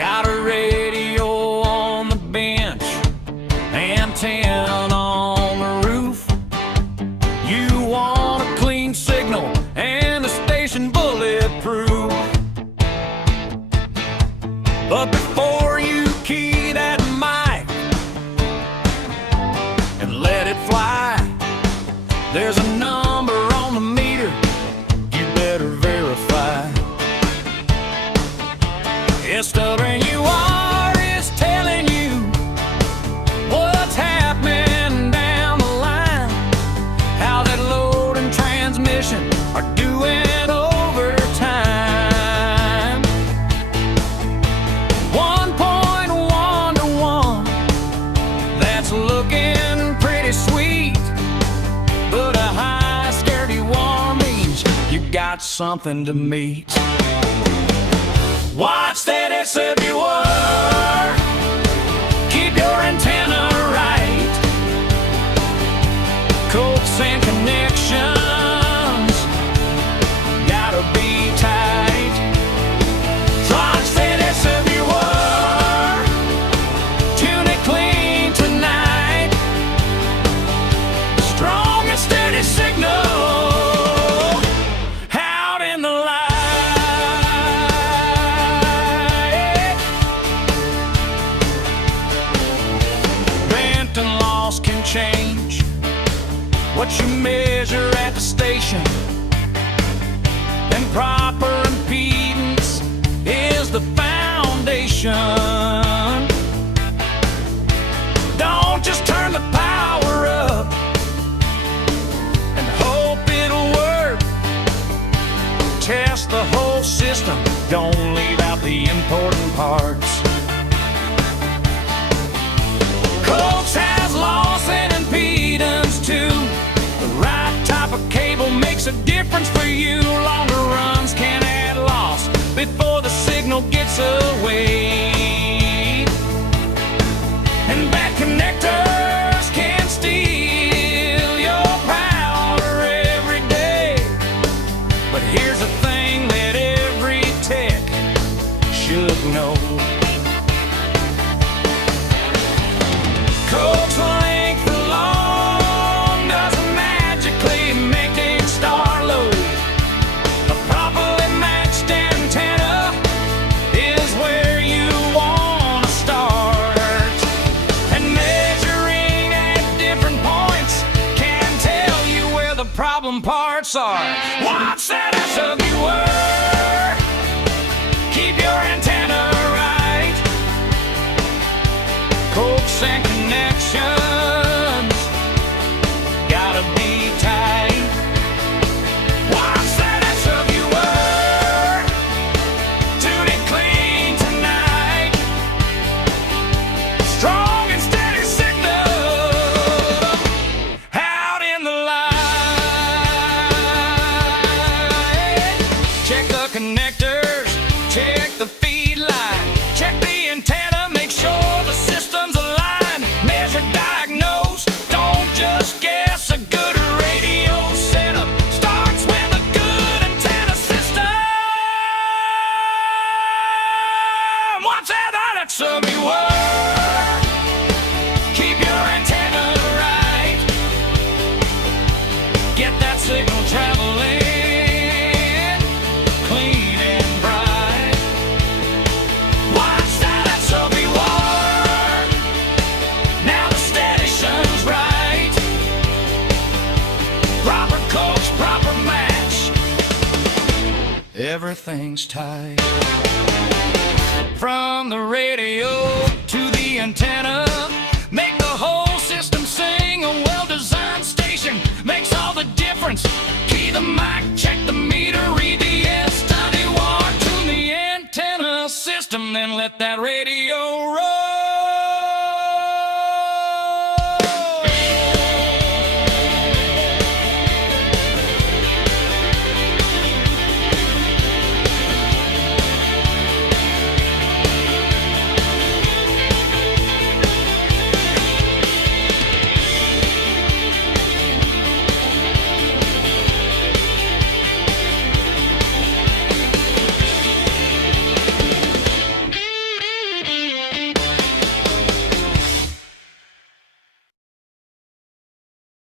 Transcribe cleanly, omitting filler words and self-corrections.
Got a radio on the bench, antenna on the roof. You want a clean signal and the station bulletproof. But before you key that mic and let it fly, there's a number on the meter you better verify. It's WUR is telling you what's happening down the line, how that load and transmission are doing overtime. 1.1 to 1, that's looking pretty sweet, but a high scaredy war means you got something to meet. Watch that SWR, keep your antenna right. Coax and connections gotta be tight. Watch that SWR, tune it clean tonight. Strong and steady signal out in the light. Can change what you measure at the station, and proper impedance is the foundation. Don't just turn the power up and hope it'll work. Test the whole system, don't leave out the important parts. Coax has loss and impedance too. The right type of cable makes a difference for you. Longer runs can add loss before the signal gets away. And bad connectors can steal your power every day. But here's the thing that every tech should know. Coax length alone doesn't magically make it star load. A properly matched antenna is where you want to start. And measuring at different points can tell you where the problem parts are. Watch that SWR, keep your antenna right. Coax and connections gotta be tight. Watch that SWR, tune it clean tonight. Strong and steady signal out in the light. Check the connectors, check the feed line, check the antenna, make sure the system's aligned. Measure, diagnose, don't just guess. A good radio setup starts with a good antenna system. Watch that SWR, keep your antenna right. Get that signal traveling clean and bright. Watch that SWR, now the station's right. Proper coax, proper match, everything's tight. From the radio to the antenna, make the whole system sing. A well-designed station makes all the difference. Key the mic